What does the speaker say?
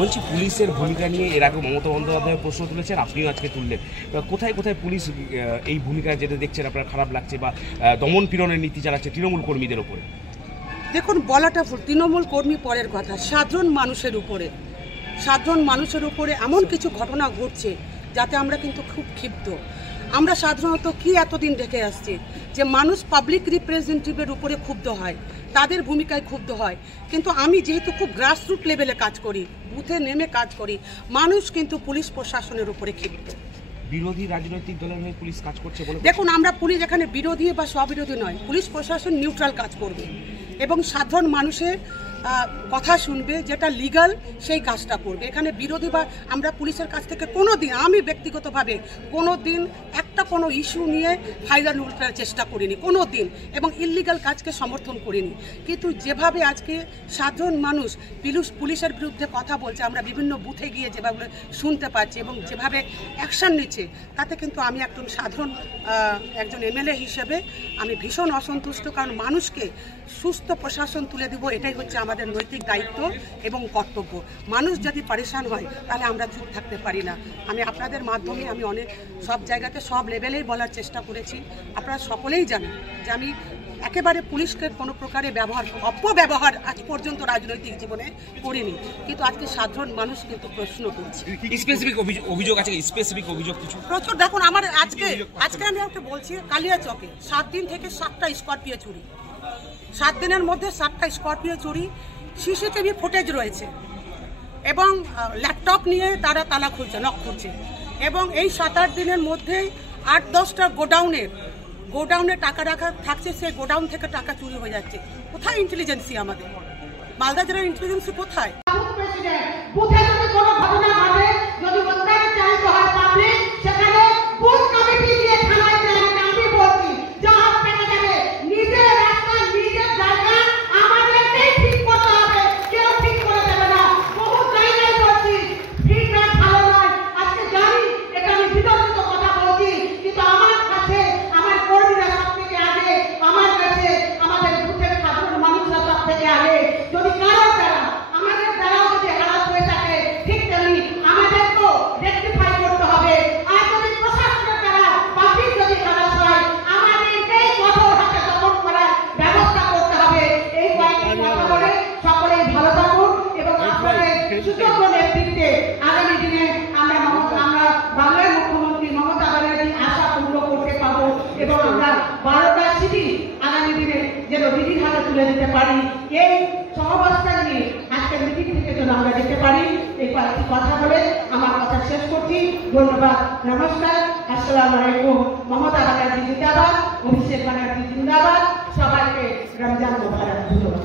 বলছি পুলিশের ভূমিকা নিয়ে এর আগে মমতা বন্দ্যোপাধ্যায় প্রশ্ন তুলেছেন, আপনিও আজকে তুললেন। কোথায় কোথায় পুলিশ এই ভূমিকায় যেতে দেখছেন আপনার খারাপ লাগছে, বা দমন পীড়নের নীতি চালাচ্ছে তৃণমূল কর্মীদের ওপরে? দেখুন, বলাটা ভুল। তৃণমূল কর্মী পরের কথা, সাধারণ মানুষের উপরে এমন কিছু ঘটনা ঘটছে যাতে আমরা কিন্তু খুব ক্ষিপ্ত। আমরা সাধারণত কি এতদিন দেখে আসছি যে মানুষ পাবলিক রিপ্রেজেন্টেটিভের উপরে ক্ষুব্ধ হয়, তাদের ভূমিকায় ক্ষুব্ধ হয়, কিন্তু আমি যেহেতু খুব গ্রাসরুট লেভেলে কাজ করি, বুথে নেমে কাজ করি, মানুষ কিন্তু পুলিশ প্রশাসনের উপরে ক্ষিপ্ত। বিরোধী রাজনৈতিক দলের হয়ে পুলিশ কাজ করছে বলে দেখুন, আমরা পুলিশ এখানে বিরোধী বা স্ববিরোধী নয়, পুলিশ প্রশাসন নিউট্রাল কাজ করবে এবং সাধারণ মানুষের কথা শুনবে, যেটা লিগাল সেই কাজটা করবে। এখানে বিরোধী বা আমরা পুলিশের কাছ থেকে কোনো দিন, আমি ব্যক্তিগতভাবে কোনো দিন কোনো ইস্যু নিয়ে ফায়দা লুটার চেষ্টা করিনি কোনো দিন, এবং ইললিগাল কাজকে সমর্থন করিনি। কিন্তু যেভাবে আজকে সাধারণ মানুষ পুলিশের বিরুদ্ধে কথা বলছে, আমরা বিভিন্ন বুথে গিয়ে যেভাবে শুনতে পাচ্ছি এবং যেভাবে অ্যাকশান নিচ্ছে, তাতে কিন্তু আমি একজন এমএলএ হিসেবে আমি ভীষণ অসন্তুষ্ট। কারণ মানুষকে সুস্থ প্রশাসন তুলে দিব, এটাই হচ্ছে আমাদের নৈতিক দায়িত্ব এবং কর্তব্য। মানুষ যদি পরেশান হয় তাহলে আমরা চুপ থাকতে পারি না। আমি আপনাদের মাধ্যমে আমি অনেক সব জায়গাতে সব লেভেলেই বলার চেষ্টা করেছি। আপনারা সকলেই জানেন যে আমি একেবারে পুলিশকে কোনো প্রকারে অপব্যবহার আজ পর্যন্ত রাজনৈতিক জীবনে করিনি, কিন্তু আজকে সাধারণ মানুষ কিন্তু প্রশ্ন করছে। স্পেসিফিক অভিযোগ আছে, স্পেসিফিক অভিযোগ কিছু প্রচুর। দেখুন, আমার আজকে আমি আপনাকে বলছি, কালিয়াচকে 7 দিন থেকে 7টা স্করপিও চুরি, 7 দিনের মধ্যে 7টা স্করপিও চুরি, সিসিটিভি ফুটেজ রয়েছে এবং ল্যাপটপ নিয়ে তারা তালা খুলছে, নক খুলছে, এবং এই 7-8 দিনের মধ্যেই 8-10টা গোডাউনে টাকা রাখা থাকছে, সেই গোডাউন থেকে টাকা চুরি হয়ে যাচ্ছে। কোথায় ইন্টেলিজেন্সি আমাদের? মালদা জেলার ইন্টেলিজেন্সি কোথায়? সুযোগ্য নেতৃত্বে আগামী দিনে আমরা বাংলার মুখ্যমন্ত্রী মমতা ব্যানার্জির আশা পূর্ণ করতে পাবো এবং আমরা 12টা সিটি আগামী দিনে যেন দিদির হাতে তুলে দিতে পারি। এই সহাবস্থান নিয়ে আজকের মিটিং থেকে যেন আমরা যেতে পারি, এই কয়েকটি কথা বলে আমার কথা শেষ করছি। ধন্যবাদ, নমস্কার, আসসালামু আলাইকুম। মমতা ব্যানার্জি জিন্দাবাদ, অভিষেক ব্যানার্জি জিন্দাবাদ, সবাইকে রমজান মোবারক। ধন্যবাদ।